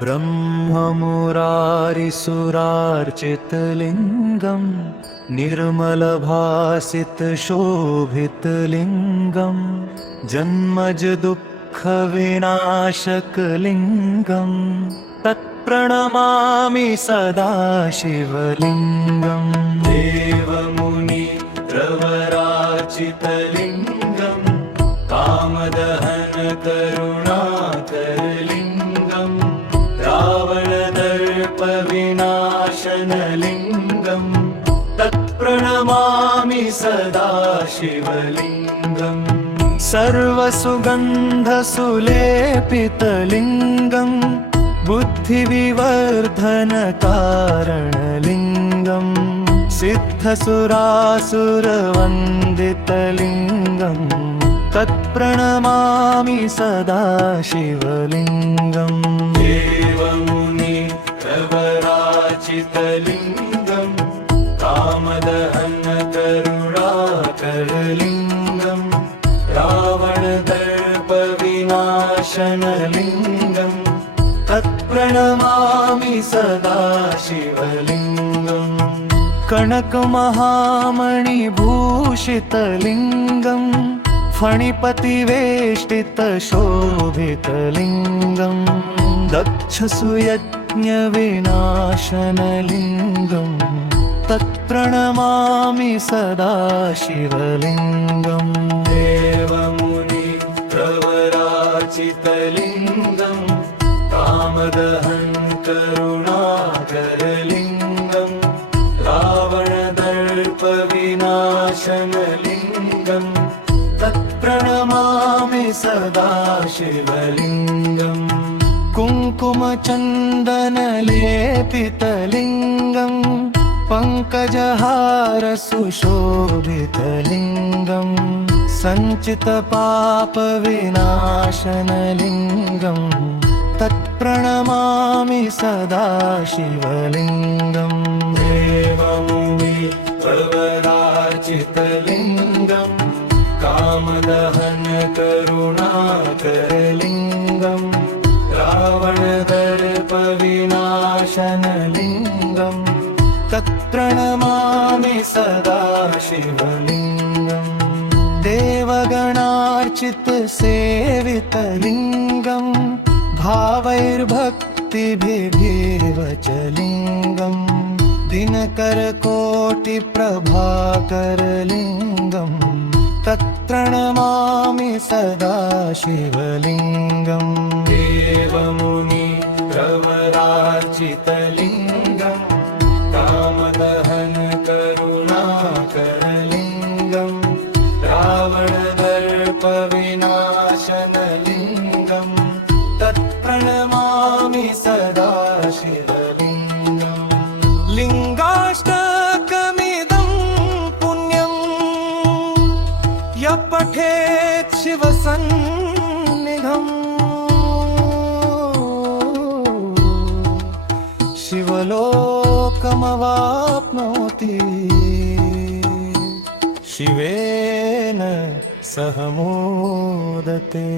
ब्रह्ममुरारिसुरार्चितलिङ्गं निर्मलभासितशोभितलिङ्गं जन्मज दुःखविनाशकलिङ्गं तत्प्रणमामि सदा शिवलिङ्गं। देवमुनि प्रवरार्चितलिङ्गं कामदहन करुणाकरलिङ्गं रावणदर्पविनाशनलिङ्गं तत्प्रणमामि सदा शिवलिङ्गम्। सर्वसुगन्धसुलेपितलिङ्गं बुद्धिविवर्धनकारणलिङ्गं सिद्धसुरासुरवन्दितलिङ्गं तत्प्रणमामि सदा शिवलिङ्गम्। देवमुनि प्रवरार्चितलिङ्गं कामदहन करुणाकरलिङ्गं रावणदर्पविनाशनलिङ्गं तत्प्रणमामि सदा शिवलिङ्गम्। कनकमहामणिभूषितलिङ्गं फणिपतिवेष्टितशोभितलिङ्गं दक्षसुयज्ञविनाशनलिङ्गं तत्प्रणमामि सदा शिवलिङ्गम्। देवमुनि प्रवरार्चितलिङ्गं कामदहन करुणाकरलिङ्गं रावणदर्पविनाशनलिङ्गं तत्प्रणमामि सदा शिवलिङ्गम्। कुङ्कुमचन्दनलेपितलिङ्गं पङ्कजहारसुशोभितलिङ्गं सञ्चितपापविनाशनलिङ्गं तत्प्रणमामि सदा शिवलिङ्गम्। देवमुनि प्रवरार्चितलिङ्गं कामदहन करुणाकरलिङ्गं रावणदर्पविनाशनलिङ्गं तत्प्रणमामि सदा शिवलिङ्गम्। देवगणार्चितसेवितलिङ्गं भावैर्भक्तिभिर्भेव च लिङ्गं दिनकरकोटिप्रभाकरलिङ्गं तत्प्रणमामि सदा शिवलिङ्गम्। देवमुनि प्रवरार्चितलिङ्गं कामदहन करुणाकरलिङ्गं रावणदर्पविनाशनलिङ्गं तत्प्रणमामि सदा शिवलिङ्गम्। लिङ्गाष्टकमिदं पुण्यं यः पठेत् शिवसन्निधम् शिवलोकमवाप्नोति शिवेन सह मोदते।